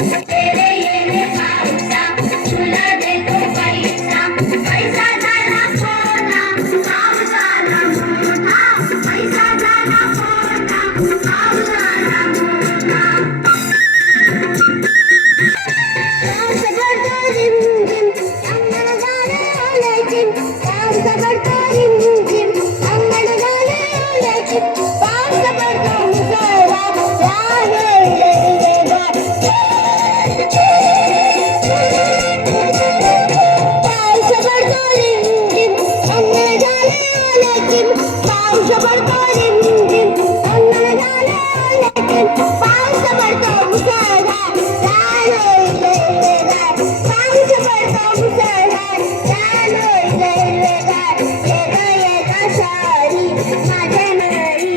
तेरे येणे पावसा तुला देतो पैसा पैसा झाला मोठा भाव झाला मोठा पैसा झाला मोठा भाव झाला मोठा पाऊस पडतो रिम झिम अंगण झाले ओले चिम पाऊस पडतो रिम झिम अंगण झाले ओले चिम पाऊस पडतो मुसळधार राहे हिरवेगार पाऊस पडतो रिम झिम अंगण झाले ओले चिम पाऊस पडतो रिम झिम अंगण झाले ओले चिम पाऊस पडतो मुसळधार राहे हिरवेगार पाऊस पडतो मुसळधार राहे हिरवेगार येता येता सारी माझे मळी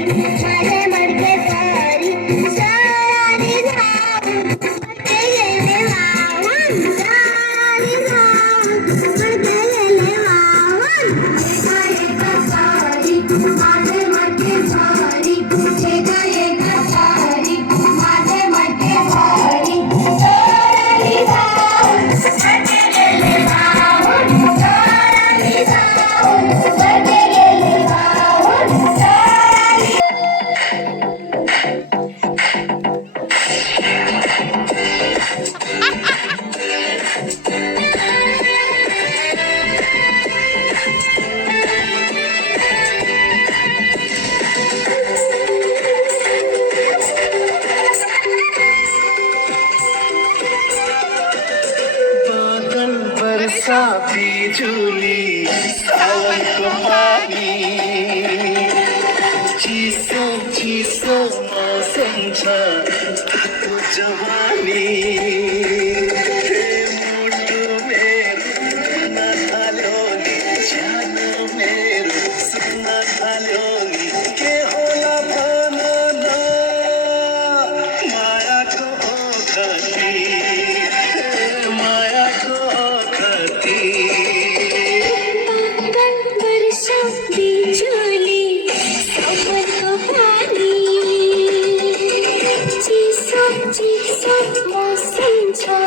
माझे मडके सारी सारी धावून मडके गेले वाहून सारी धावून मडके गेले वाहून येता येता सारी माझे मडके सारी येता येता सारी माझे मडके सारी चोरली धावून मडके गेले वाहून चोरली धावून मडके गेले वाहून चोरली बादल बरसा बिजुली सावन को पानी चिसो चिसो मौसम छ तातो जवानी हे मुटु मेरो सुन्न थाल्यो नि ज्यानो मेरो सुन्न थाल्यो नि के होला भन न मायाको ओखती मायाको ओखती बादल बरसा बिजुली सावन को पानी चिसो चिसो मौसम छ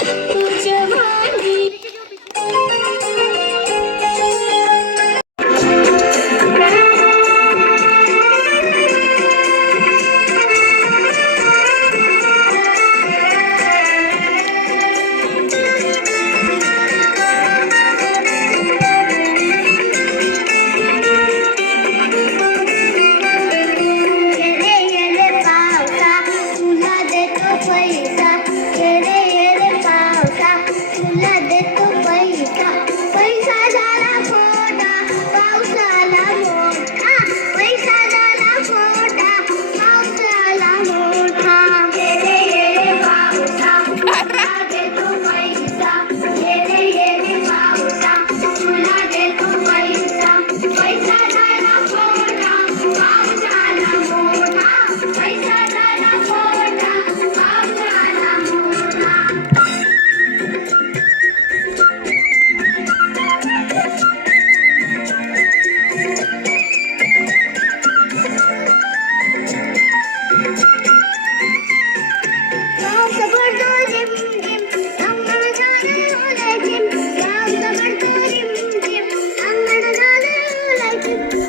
तातो जवानी तेरे येणे पावसा तुला देतो पैसा तेरे